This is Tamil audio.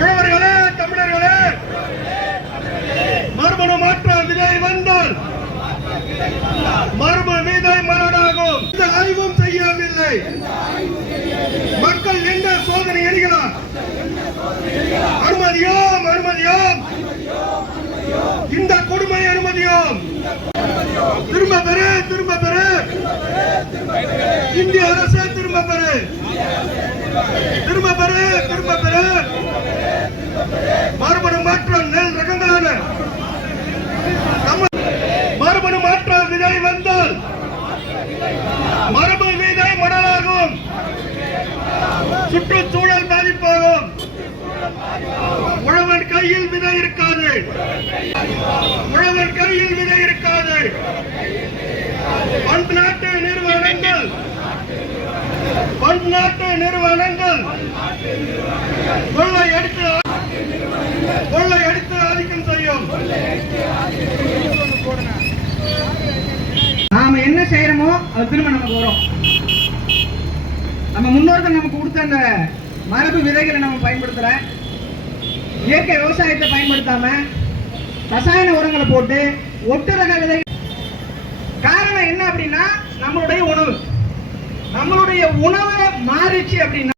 உழவர்களே தமிழர்களே மறுமண மாற்ற விதை வந்தால் மரபு மீதை மரணாகும் இந்த ஆய்வும் செய்யவில்லை. மக்கள் எந்த சோதனை என்கிறார் அனுமதியோம் அனுமதியோம். இந்த கொடுமை அனுமதியோம். திரும்ப பெறு திரும்ப பெறு. இந்திய அரசு திரும்ப பெறு. திரும்ப திரும்ப பெறு மாற்றம் நெல் ரகங்களான மாற்ற விதை வந்தால் மரபு விதை மடலாகும். சுற்றுச்சூழல் பாதிப்பாகும். உழவன் கையில் விதை இருக்காது. உழவன் கையில் விதை இருக்காது. பன்னாட்டு நிறுவனங்கள் பன்னாட்டு நிறுவனங்கள். கொள்ளை அடித்து கொள்ளை அடித்து ஆதிக்கம் செய்யும். நாம என்ன செய்யறோமோ அது திரும்ப நமக்கு வரும் நம்ம முன்னோர்கள் நமக்கு கொடுத்த அந்த மரபு விதைகளை நம்ம பயன்படுத்தல. இயற்கை விவசாயத்தை பயன்படுத்தாம ரசாயன உரங்களை போட்டு ஒட்டு ரக விதை காரணம் என்ன அப்படின்னா நம்மளுடைய உணவு. நம்மளுடைய உணவை மாறிச்சு அப்படின்னா